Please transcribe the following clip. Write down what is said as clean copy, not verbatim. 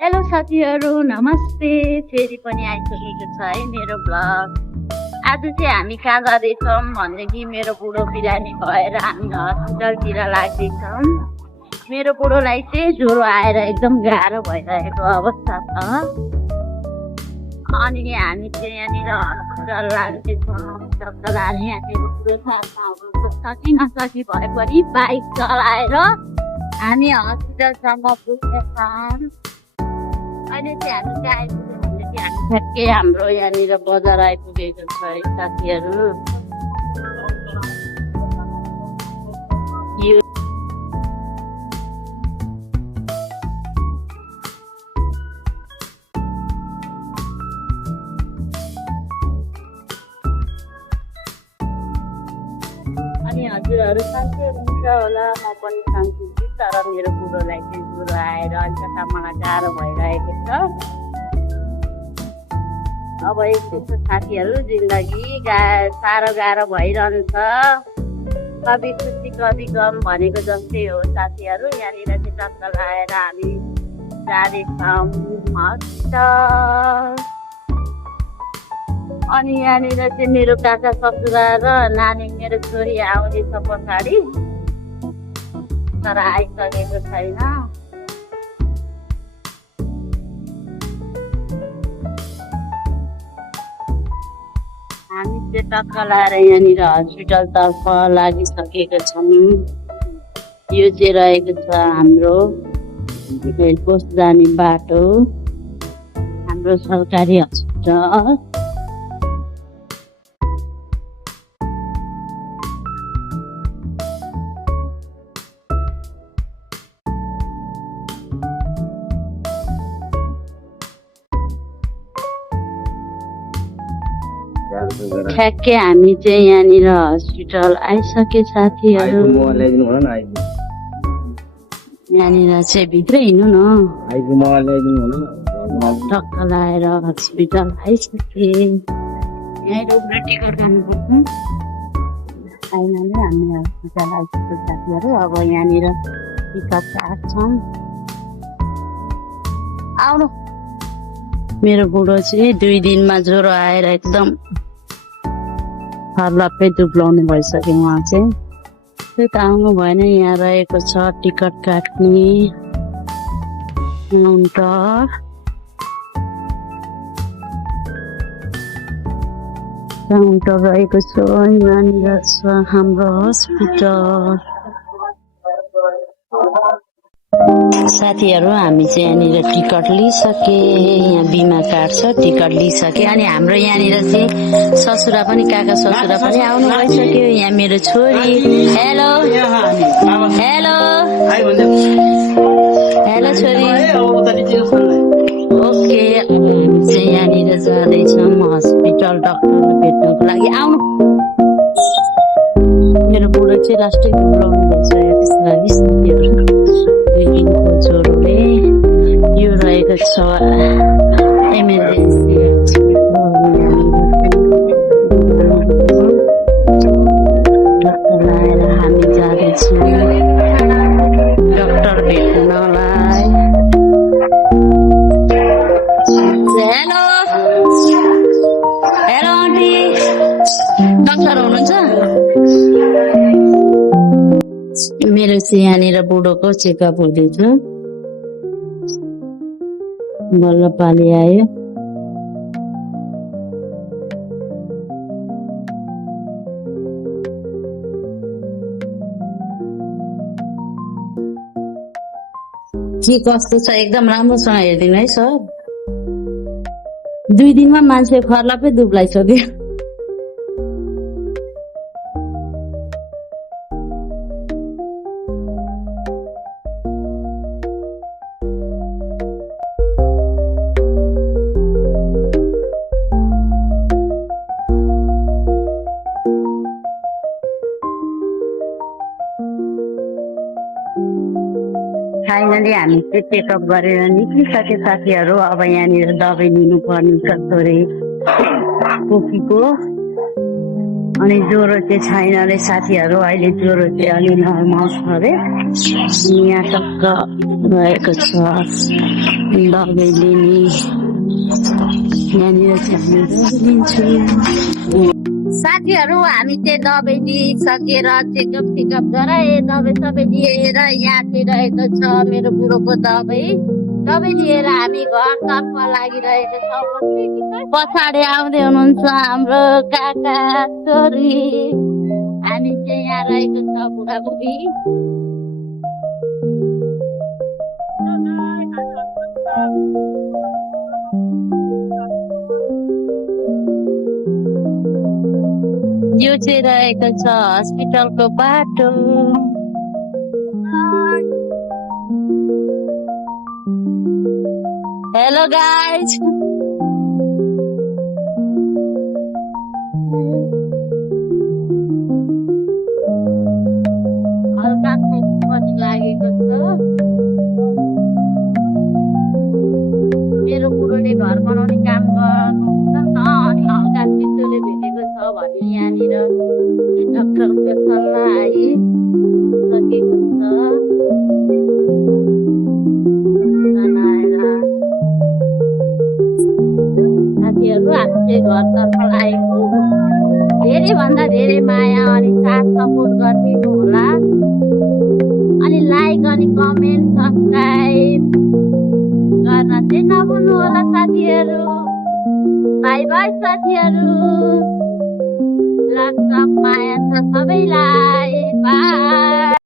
Hello साथीहरू, नमस्ते। फेरि पनि आइसकेको छ है मेरो ब्लग। आज चाहिँ हामी कहाँ जाँदैछौँ भनेदेखि मेरो बुढो बिरामी भएर हामी हस्पिटलतिर लाग्दैछौँ। मेरो बुढोलाई चाहिँ ज्वरो आएर एकदम गाह्रो भइरहेको अवस्था छ। अनि हामी चाहिँ यहाँनिर हस्पिटल लाग्दैछौँ। डक्टरले मेरो बुढो साथमा सकी नसकी भए पनि बाइक चलाएर हामी हस्पिटलसम्म पुग्नेछौँ। अहिले चाहिँ हामी कहाँ आइपुग्यौँ भनेदेखि हामी ठ्याक्कै हाम्रो यहाँनिर बजार आइपुगेको छ है साथीहरू। यो अनि हजुरहरू शान्ति हुनुहुन्छ होला, म पनि शान्ति छु। तर मेरो बुढोलाई चाहिँ ज्वरो आएर अलिकता मलाई गाह्रो भइरहेको छ। अब यस्तो छ साथीहरू, जिन्दगी साह्रो गाह्रो भइरहन्छ। कभी खुसी कभी गम भनेको जस्तै हो साथीहरू। यहाँनिर चाहिँ टक्क लगाएर हामी जाँदैछौँ हस्पिटल। अनि यहाँनिर चाहिँ मेरो काका ससुरा र नानी मेरो छोरी आउँदैछ पछाडि, तर आइसकेको छैन। हामी चाहिँ टक्क लाएर यहाँनिर हस्पिटलतर्फ लागिसकेको छौँ। यो चाहिँ रहेको छ हाम्रो पोस्ट जाने बाटो, हाम्रो सरकारी हस्पिटल। ठ्याक्कै हामी चाहिँ यहाँनिर हस्पिटल आइसके साथीहरू। यहाँनिर चाहिँ भित्रै हिँड्नु न, टक्क लाएर हस्पिटल आइसके। यहीँ रोक्न टिकट गर्नुपर्छ। फाइनली हामी हस्पिटल आइसके साथीहरू। अब यहाँनिर टिकट काट्छौँ। आउनु। मेरो बुढो चाहिँ 2 दिनमा ज्वरो आएर एकदम हर्लप्पै दुब्लाउनु भइसक्यो उहाँ चाहिँ। त्यही त आउनु भएन। यहाँ रहेको छ टिकट काट्ने काउन्टर। काउन्टर रहेको छ, यहाँनिर छ हाम्रो हस्पिटल। साथीहरू हामी चाहिँ यहाँनिर टिकट लिइसके। यहाँ बिमा कार्ड छ, टिकट लिइसके। अनि हाम्रो यहाँनिर चाहिँ ससुरा पनि, काका ससुरा पनि आउनु भइसक्यो। यहाँ मेरो छोरी। हेलो हेलो हेलो छोरी। ओके, हामी चाहिँ यहाँनिर जाँदैछौँ हस्पिटल डक्टर भेट्नुको लागि। आउनु। मेरो बुढो चाहिँ लास्टै दुब्लाउनु भइसक्यो, त्यसको लागि साथीहरू। 2 दिनको ज्वरोले यो रहेको छ इमर्जेन्सी डक्टर लाएर हामी जाँदैछौँ डक्टर भेट्नलाई। हेलो हेलो आन्टी, डक्टर हुनुहुन्छ? मेरो चाहिँ यहाँनिर बुढोको चेकअप हुँदैछ। बल्ल पाली आयो। के कस्तो छ एकदम राम्रोसँग हेरिदिनु है सर। 2 दिनमा मान्छे खर्लापै दुब्लाइसक्यो। फाइनली हामी चाहिँ चेकअप गरेर निक्लिसके साथीहरू। अब यहाँनिर दबाई लिनुपर्ने छ थोरै कोकीको। अनि ज्वरो चाहिँ छैन अरे साथीहरू अहिले ज्वरो चाहिँ अलि नर्मल छ अरे यहाँ टक्क रहेको छ दबाई लिने यहाँनिर चाहिँ हामी दबाई लिन्छौँ साथीहरू हामी चाहिँ दबाई लिइसकेर चेकअप गराए दबाई सबै लिएर यहाँ चाहिँ रहेको छ मेरो बुढोको दबाई लिएर हामी घरतर्फ लागिरहेको छौँ पछाडि आउँदै हुनुहुन्छ हाम्रो काका छोरी हामी चाहिँ यहाँ रहेको छ बुढाबुढी यो चाहिँ रहेको छ हस्पिटलको बाटो हेलो गाइज हल्का पनि लागेको छ मेरो बुढोले घर बनाउने काम गर्नुहुन्छ नि त अनि हल्का चिसोले भेटेको छ भने यहाँनिर डाक्टरको सल्लाह आइसकेको छ साथीहरू हामी चाहिँ घरतर्फ आएको धेरैभन्दा धेरै माया अनि साथ सपोर्ट गरिदिनु होला अनि लाइक अनि कमेन्ट सब्सक्राइब गर्न चाहिँ नभुल्नु होला साथीहरू बाई बाई साथीहरू लाग्छ माया छ सबैलाई बाई